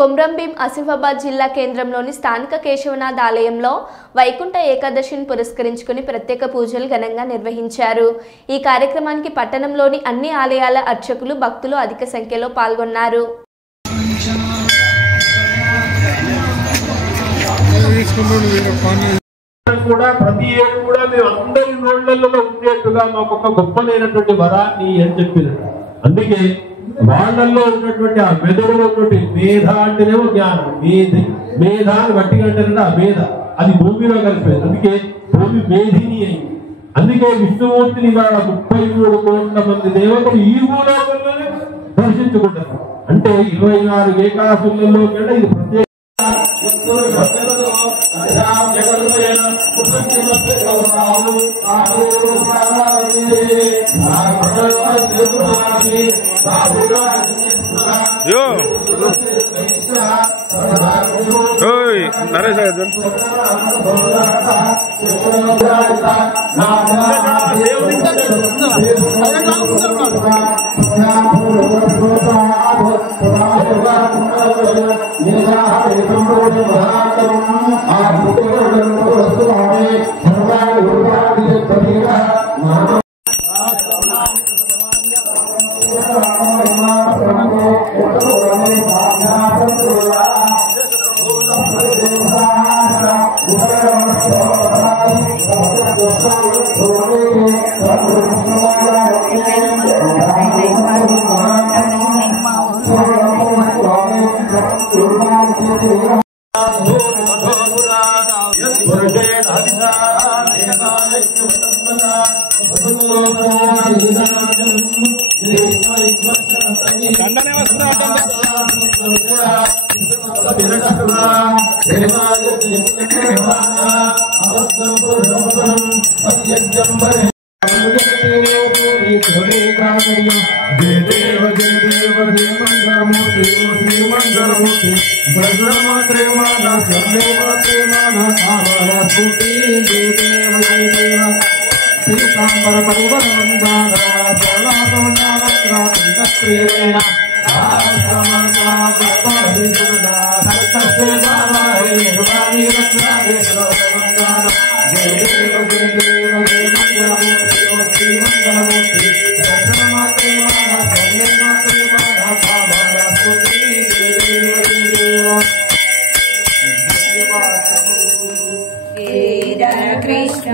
కొమ్రంభీం ఆసిఫాబాద్ జిల్లా కేంద్రంలోని స్థానిక కేశవనాథ్ ఆలయంలో వైకుంఠ ఏకాదశిని పురస్కరించుకుని ప్రత్యేక పూజలు ఘనంగా నిర్వహించారు। ఈ కార్యక్రమానికి పట్టణంలోని అన్ని ఆలయాల అర్చకులు భక్తులు అధిక సంఖ్యలో పాల్గొన్నారు। కూడా ప్రతి ఏడు కూడా మేము అందరి నోళ్లలో ఉండేట్టుగా మాకు ఒక గొప్పనైనటువంటి వరాన్ని అని చెప్పారు। అందుకే వాళ్ళల్లో ఉన్నటువంటి ఆ మెదడులో ఉన్నటువంటి మేధ అంటేనేమో జ్ఞానం, మేధాన్ని గట్టిగా అంటారంటే ఆ మేధ అది భూమిలో కలిపేది, అందుకే భూమి మేధిని అయింది। అందుకే విష్ణుమూర్తిని 33 కోట్ల మంది దేవతలు ఈ భూలోకంలోనే దర్శించుకుంటారు। అంటే 24 ఏకాదశులలో కన్నా ఇది ప్రత్యేక Yo, oi, nare saja. Krishna